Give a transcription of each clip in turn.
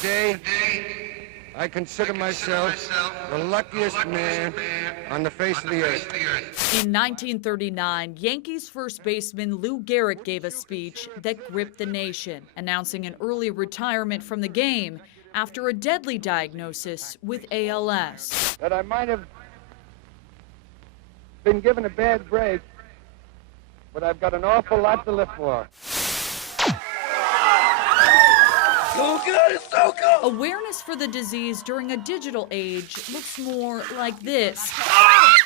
Today, I consider myself the luckiest man on the face of the earth. In 1939, Yankees first baseman Lou Gehrig gave a speech that gripped the nation, announcing an early retirement from the game after a deadly diagnosis with ALS. That I might have been given a bad break, but I've got an awful lot to live for. So good, it's so good! Awareness for the disease during a digital age looks more like this,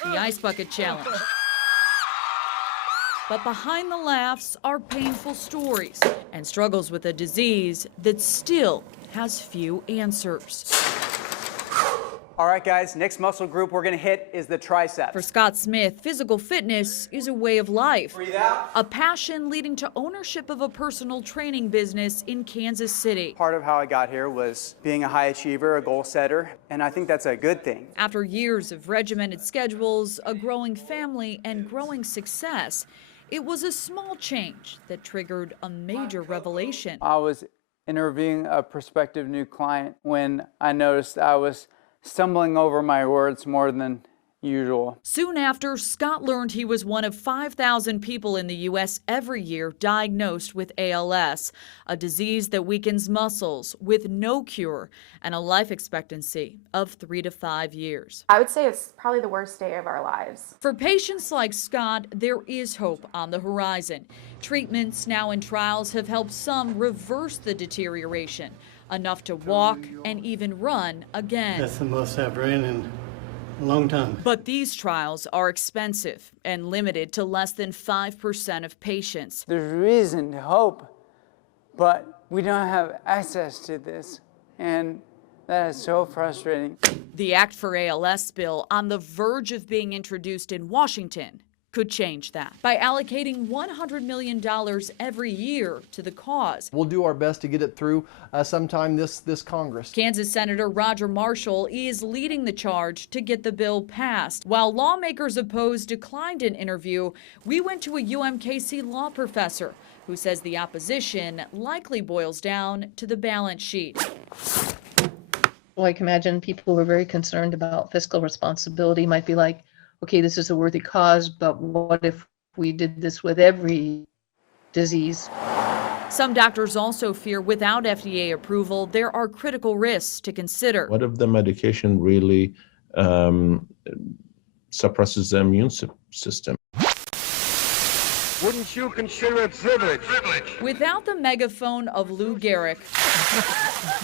the Ice Bucket Challenge. But behind the laughs are painful stories and struggles with a disease that still has few answers. All right, guys, next muscle group we're gonna hit is the triceps. For Scott Smith, physical fitness is a way of life, Breathe out. a passion leading to ownership of a personal training business in Kansas City. Part of how I got here was being a high achiever, a goal setter, and I think that's a good thing. After years of regimented schedules, a growing family, and growing success, it was a small change that triggered a major revelation. I was interviewing a prospective new client when I noticed I was stumbling over my words more than usual. Soon after, Scott learned he was one of 5,000 people in the U.S. every year diagnosed with ALS, a disease that weakens muscles with no cure and a life expectancy of 3 to 5 years. I would say it's probably the worst day of our lives. For patients like Scott, there is hope on the horizon. Treatments now in trials have helped some reverse the deterioration, enough to walk and even run again. That's the most I've ran in a long time. But these trials are expensive and limited to less than 5% of patients. There's reason to hope, but we don't have access to this, and that is so frustrating. The Act for ALS bill, on the verge of being introduced in Washington, could change that by allocating $100 million every year to the cause. We'll do our best to get it through sometime this Congress. Kansas Senator Roger Marshall is leading the charge to get the bill passed. While lawmakers opposed declined an interview, we went to a UMKC law professor who says the opposition likely boils down to the balance sheet. Well, I can imagine people who are very concerned about fiscal responsibility might be like, okay, this is a worthy cause, but what if we did this with every disease? Some doctors also fear without FDA approval, there are critical risks to consider. What if the medication really suppresses the immune system? Wouldn't you consider it privilege? Without the megaphone of Lou Gehrig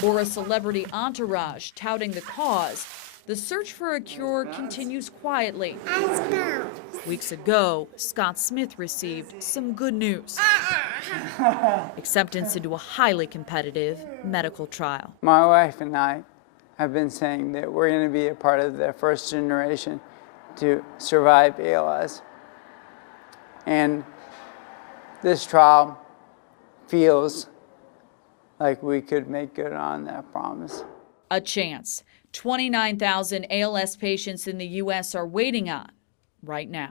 or a celebrity entourage touting the cause, the search for a cure continues quietly. Weeks ago, Scott Smith received some good news. Acceptance into a highly competitive medical trial. My wife and I have been saying that we're going to be a part of the first generation to survive ALS. And this trial feels like we could make good on that promise. A chance 29,000 ALS patients in the U.S. are waiting on right now.